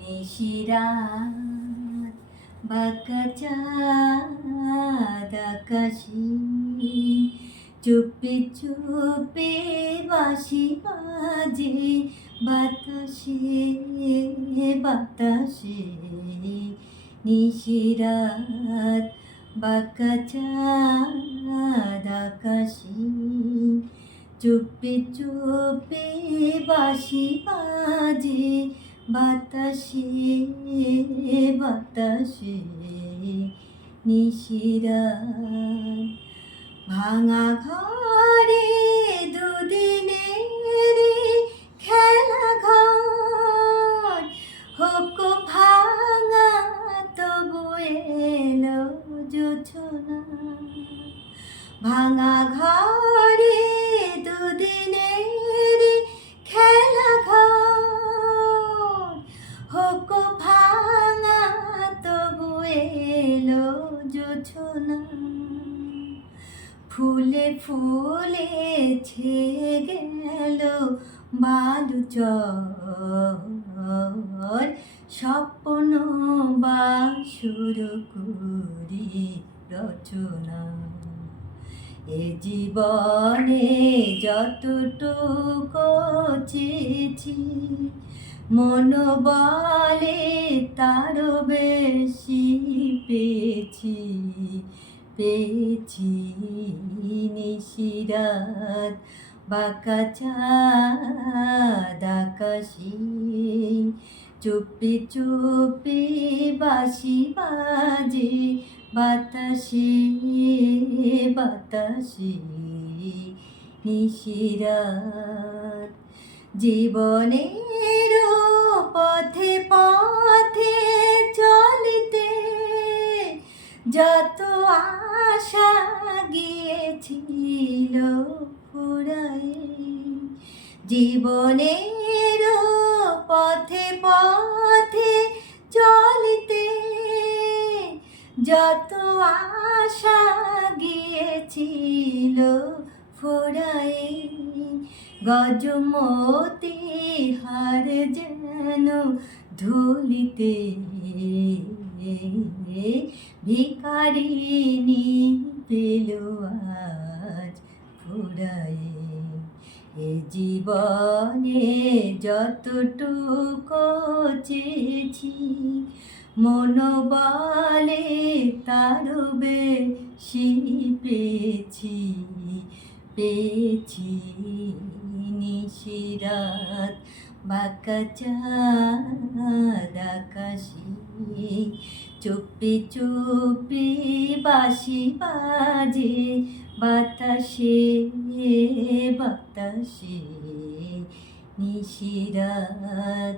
নিশিরাত বাঁকা চাঁদ আকাশে চুপি চুপি বাঁশি বাজে বাতাসে বাতাসে নিশিরাত বাঁকা চাঁদ আকাশে চুপি চুপি বাঁশি বাজে বাতাসে বাতাসে নিশিরাত ভাঙা ঘরে দুদিনের খেলা ঘর হোক ভাঙা তবু এলো জোছনা ভাঙা ঘরে দুদিনের খেলা ঘর হোক ভাঙা তবু এলো জোছনা ফুলে ফুলে ছেয়ে গেল বালুচর স্বপ্ন বাসুর করি রচনা এ জীবনে যতটুকু চেয়েছি মন বলে তারও বেশি পেয়েছি পেয়েছি নিশিরাত বাঁকা চাঁদ আকাশে চুপি চুপি বাঁশি বাজে বাতাসে বাতাসে নিশিরাত জীবনের পথে পথে চলিতে যত আশা গিয়েছিল ফুরায়ে জীবনের পথে পথে চলিতে যত আশা গিয়েছিল ফুরায়ে গজমতি হার যেন ধুলিতে ভিখারিনী পেল আজ ফুরায়ে এ জীবনে যতটুকু চেয়েছি মন বলে তারও বেশি পেয়েছি পেয়েছি নিশিরাত বাঁকা চাঁদ আকাশে চুপি চুপি বাঁশি বাজে বাতাসে বাতাসে নিশিরাত।